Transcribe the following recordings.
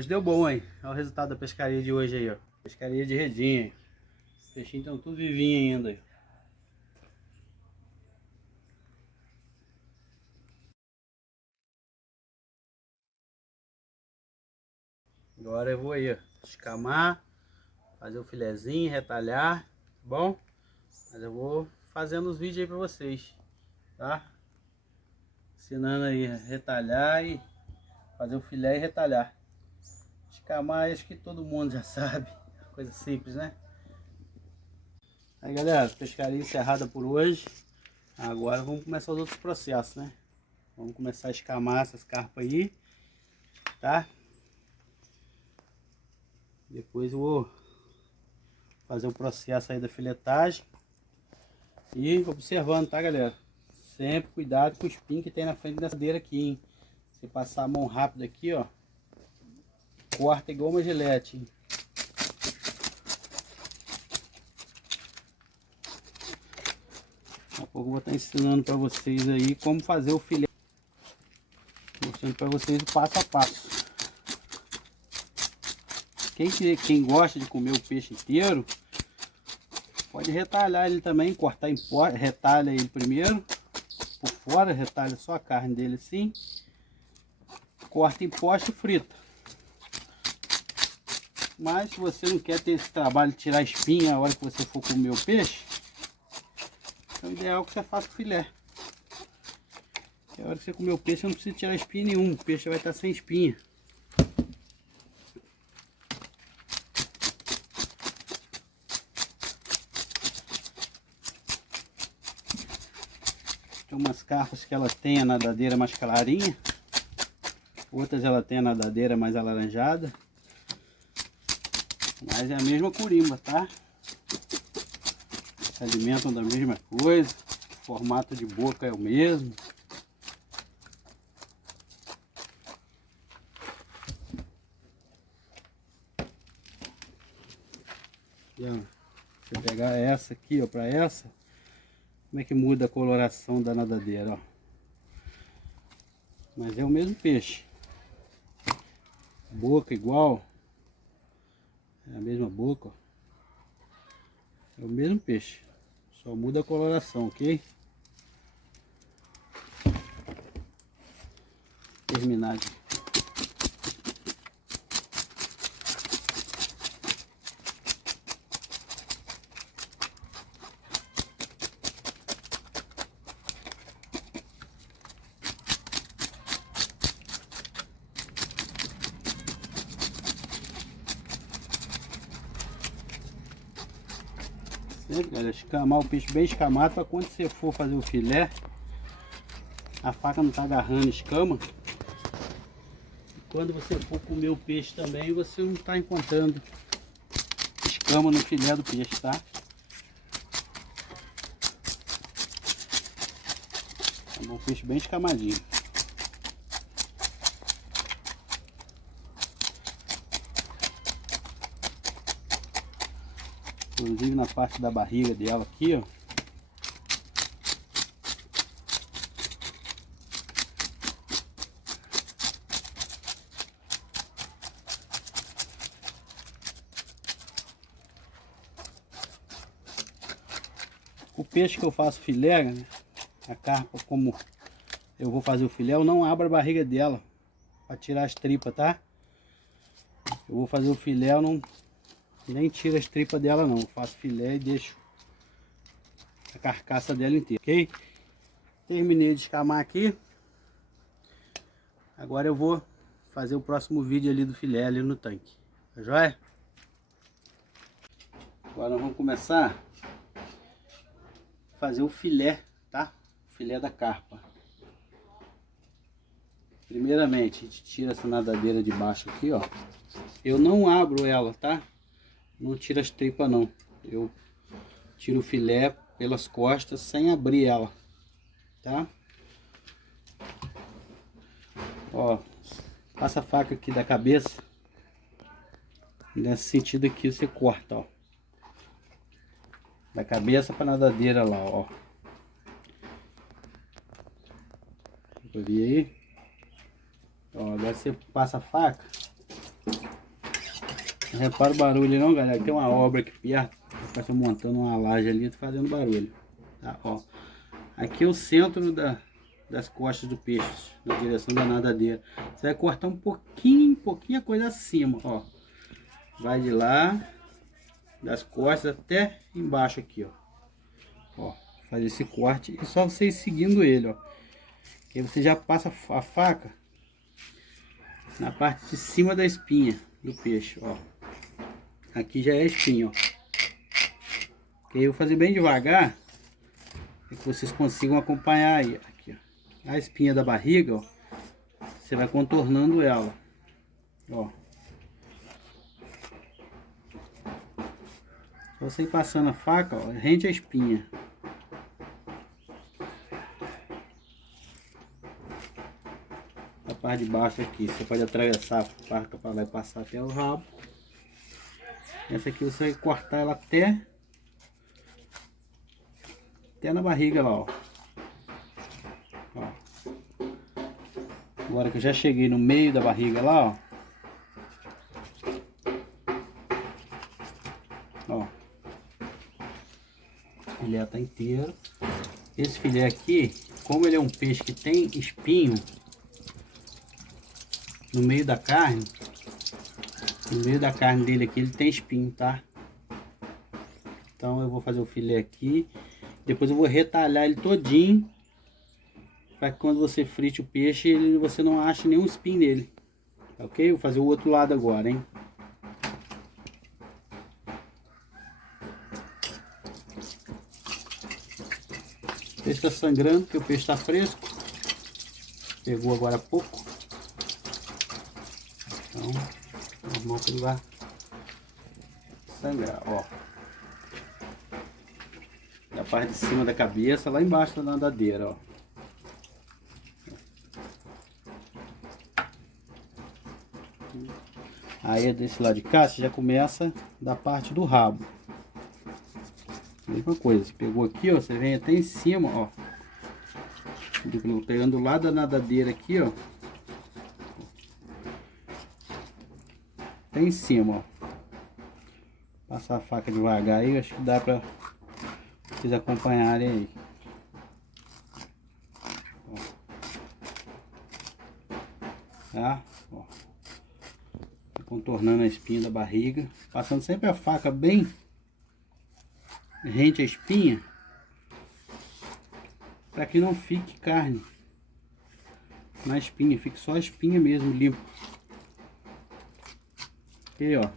Hoje deu bom, hein? Olha o resultado da pescaria de hoje aí, ó. Pescaria de redinha, hein? Os peixinhos estão tudo vivinhos ainda, aí. Agora eu vou aí, ó, escamar, fazer o filezinho, retalhar, tá bom? Mas eu vou fazendo os vídeos aí pra vocês, tá? Ensinando aí a retalhar e fazer o filé e retalhar. Escamar, acho que todo mundo já sabe, coisa simples, né? Aí galera, pescaria encerrada por hoje. Agora vamos começar os outros processos, né? Vamos começar a escamar essas carpas aí, tá? Depois eu vou fazer o processo aí da filetagem. E observando, tá galera? Sempre cuidado com o espinho que tem na frente dessa madeira aqui, hein? Se passar a mão rápido aqui, ó, corta igual uma gilete, hein? Daqui a pouco eu vou estar ensinando para vocês aí como fazer o filé. Mostrando para vocês o passo a passo. Quem gosta de comer o peixe inteiro, pode retalhar ele também, cortar em pote, retalha ele primeiro, por fora, retalha só a carne dele assim, corta em pote e frita. Mas se você não quer ter esse trabalho de tirar a espinha a hora que você for comer o peixe, é o ideal que você faça o filé. A hora que você comer o peixe, não precisa tirar espinha nenhuma, o peixe vai estar sem espinha. Tem umas carpas que ela tem a nadadeira mais clarinha, outras ela tem a nadadeira mais alaranjada, mas é a mesma curimba, tá? Se alimentam da mesma coisa, o formato de boca é o mesmo. E, ó, você pegar essa aqui, ó, para essa, como é que muda a coloração da nadadeira, ó. Mas é o mesmo peixe. Boca igual. É a mesma boca, ó. É o mesmo peixe. Só muda a coloração, ok? Terminar de... Sempre, galera, escamar o peixe bem escamado para quando você for fazer o filé, a faca não tá agarrando escama. E quando você for comer o peixe também, você não tá encontrando escama no filé do peixe, tá? É um peixe bem escamadinho. Inclusive na parte da barriga dela aqui, ó. O peixe que eu faço filé, né, a carpa, como eu vou fazer o filé, eu não abro a barriga dela para tirar as tripas, tá? Eu vou fazer o filé, eu não nem tiro as tripas dela não, eu faço filé e deixo a carcaça dela inteira, ok? Terminei de escamar aqui. Agora eu vou fazer o próximo vídeo ali do filé ali no tanque, tá joia? Agora nós vamos começar a fazer o filé, tá? O filé da carpa. Primeiramente a gente tira essa nadadeira de baixo aqui, ó. Eu não abro ela, tá? Não tiro as tripas não. Eu tiro o filé pelas costas sem abrir ela, tá? Ó, passa a faca aqui da cabeça. Nesse sentido aqui você corta, ó. Da cabeça para nadadeira lá, ó. Eu vi aí. Ó, agora você passa a faca Não repara o barulho não, galera. Tem uma obra aqui perto. Tá montando uma laje ali, tá fazendo barulho. Tá, ó. Aqui é o centro das costas do peixe, na direção da nadadeira. Você vai cortar um pouquinho a coisa acima, ó. Vai de lá, das costas até embaixo aqui, ó. Ó, faz esse corte e só você ir seguindo ele, ó. Aí você já passa a faca na parte de cima da espinha do peixe, ó. Aqui já é a espinha, ó. Aí eu vou fazer bem devagar, para que vocês consigam acompanhar aí. Aqui, ó. A espinha da barriga, ó. Você vai contornando ela, ó. Só você ir passando a faca, ó, rente a espinha. A parte de baixo aqui, você pode atravessar a faca, vai passar até o rabo. Essa aqui você vai cortar ela até na barriga lá, ó. Ó. Agora que eu já cheguei no meio da barriga lá, ó. Ó. O filé tá inteiro. Esse filé aqui, como ele é um peixe que tem espinho no meio da carne, dele aqui ele tem espinho, tá? Então eu vou fazer o filé aqui, depois eu vou retalhar ele todinho, para que quando você frite o peixe, você não ache nenhum espinho nele, ok? Vou fazer o outro lado agora, hein? O peixe está sangrando, porque o peixe está fresco, pegou agora há pouco, então normal que ele vai sangrar, ó. Da parte de cima da cabeça, lá embaixo da nadadeira, ó. Aí desse lado de cá, você já começa da parte do rabo. Mesma coisa, você pegou aqui, ó, você vem até em cima, ó. Pegando do lado da nadadeira aqui, ó. Até em cima, ó. Passar a faca devagar aí, acho que dá pra vocês acompanharem aí. Ó. Tá? Ó. Contornando a espinha da barriga, passando sempre a faca bem rente à espinha, para que não fique carne na espinha, fique só a espinha mesmo, limpo. Aqui, ó,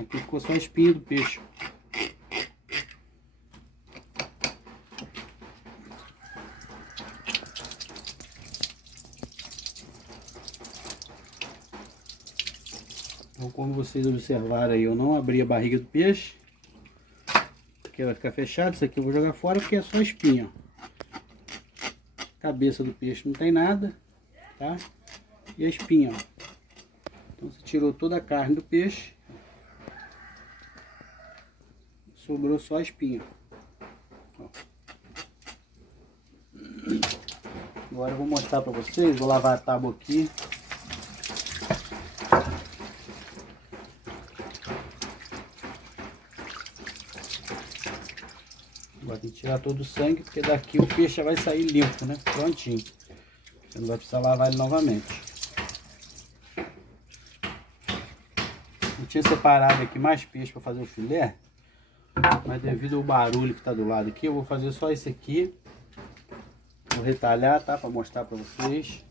aqui ficou só a espinha do peixe. Então, como vocês observaram aí, eu não abri a barriga do peixe, porque vai ficar fechado. Isso aqui eu vou jogar fora porque é só espinha, ó. Cabeça do peixe não tem nada, tá? E a espinha, ó. Então você tirou toda a carne do peixe, sobrou só a espinha, ó. Agora eu vou mostrar para vocês, vou lavar a tábua aqui. Agora tem que tirar todo o sangue, porque daqui o peixe já vai sair limpo, né? Prontinho. Você não vai precisar lavar ele novamente. Eu tinha separado aqui mais peixe para fazer o filé, mas devido ao barulho que está do lado aqui, eu vou fazer só esse aqui. Vou retalhar, tá? Para mostrar para vocês.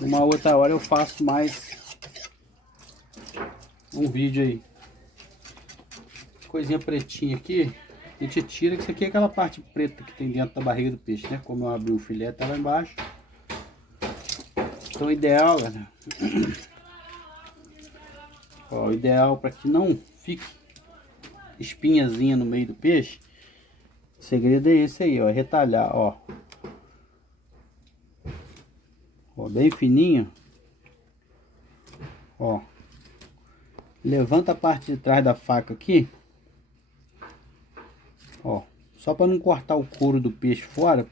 Uma outra hora eu faço mais um vídeo aí. Coisinha pretinha aqui. A gente tira, que isso aqui é aquela parte preta que tem dentro da barriga do peixe, né? Como eu abri o filé, tá lá embaixo. Então o ideal, galera, ó, o ideal para que não fique espinhazinha no meio do peixe, o segredo é esse aí, ó, retalhar, ó. Ó, bem fininho. Ó. Levanta a parte de trás da faca aqui. Ó, só para não cortar o couro do peixe fora,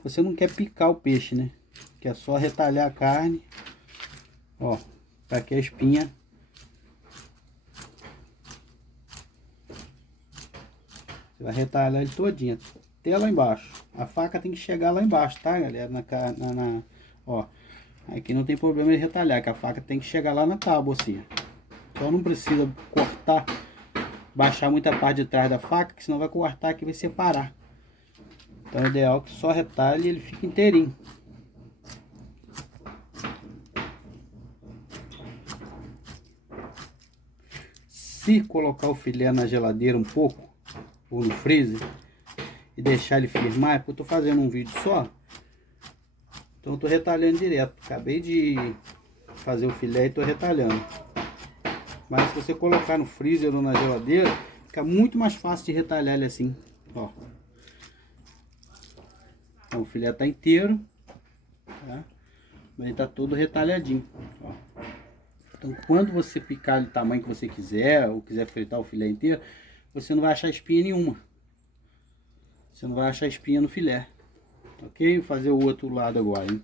você não quer picar o peixe, né? Que é só retalhar a carne, ó, para que a espinha Você vai retalhar ele todinho, até lá embaixo. A faca tem que chegar lá embaixo, tá, galera? Ó, aqui não tem problema de retalhar, que a faca tem que chegar lá na tábua, assim. Só não precisa cortar, baixar muita parte de trás da faca, que senão vai cortar aqui e vai separar. Então é ideal que só retalhe e ele fique inteirinho. Se colocar o filé na geladeira um pouco, ou no freezer, e deixar ele firmar, é porque eu tô fazendo um vídeo só, então eu tô retalhando direto. Acabei de fazer o filé e tô retalhando. Mas se você colocar no freezer ou na geladeira, fica muito mais fácil de retalhar ele assim, ó. Então o filé tá inteiro, tá? Mas ele tá todo retalhadinho, ó. Então quando você picar do tamanho que você quiser, ou quiser fritar o filé inteiro, você não vai achar espinha nenhuma. Você não vai achar espinha no filé. Ok? Vou fazer o outro lado agora, hein?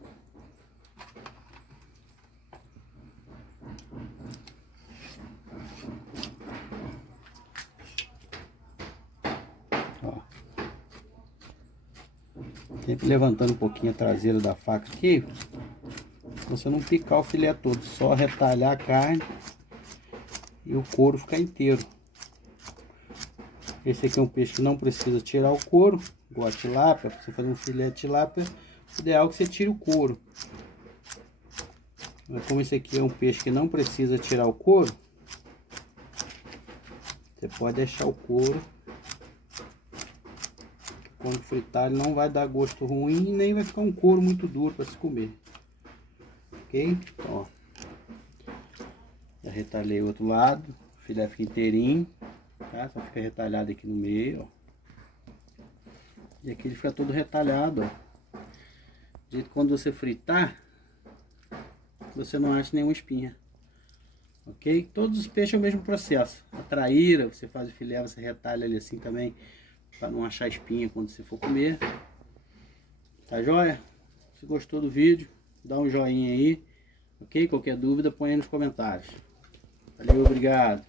Ó. Sempre levantando um pouquinho a traseira da faca aqui, pra você não picar o filé todo, só retalhar a carne e o couro ficar inteiro. Esse aqui é um peixe que não precisa tirar o couro, igual a tilápia. Para você fazer um filé de tilápia, o ideal é que você tire o couro. Mas como esse aqui é um peixe que não precisa tirar o couro, você pode deixar o couro. Quando fritar ele não vai dar gosto ruim, nem vai ficar um couro muito duro para se comer. Ok? Ó. Já retalhei o outro lado, o filé fica inteirinho, tá? Só fica retalhado aqui no meio, ó. E aqui ele fica todo retalhado, ó. De jeito que quando você fritar, você não acha nenhuma espinha. Ok? Todos os peixes é o mesmo processo. A traíra, você faz o filé, você retalha ele assim também, para não achar espinha quando você for comer. Tá joia? Se gostou do vídeo, dá um joinha aí. Ok? Qualquer dúvida, põe aí nos comentários. Valeu, obrigado.